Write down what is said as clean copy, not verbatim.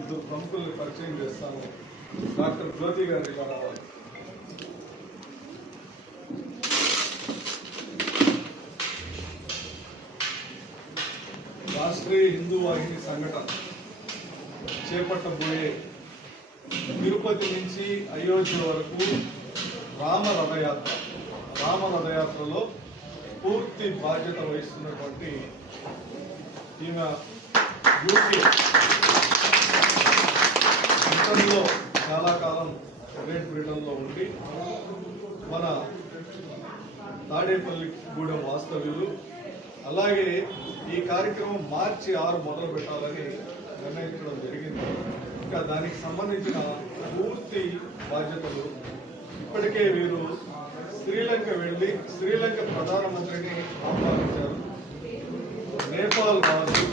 ఇద్దరు ప్రముఖుల్ని పరిచయం చేస్తాను. డాక్టర్ జ్యోతి గారి రావాలి. రాష్ట్రీయ హిందూ వాహిని సంఘటన చేపట్టబోయే తిరుపతి నుంచి అయోధ్య వరకు రామ రథయాత్రలో పూర్తి బాధ్యత వహిస్తున్నటువంటి ఈమె యూపీ బ్రిటన్లో చాలా కాలం గ్రేట్ బ్రిటన్లో ఉండి మన తాడేపల్లిగూడెం వాస్తవ్యులు. అలాగే ఈ కార్యక్రమం మార్చి 6 మొదలు పెట్టాలని నిర్ణయించడం జరిగింది. ఇంకా దానికి సంబంధించిన పూర్తి బాధ్యతలు ఇప్పటికే వీరు శ్రీలంక వెళ్ళి శ్రీలంక ప్రధానమంత్రిని ఆహ్వానించారు. నేపాల్ రాజు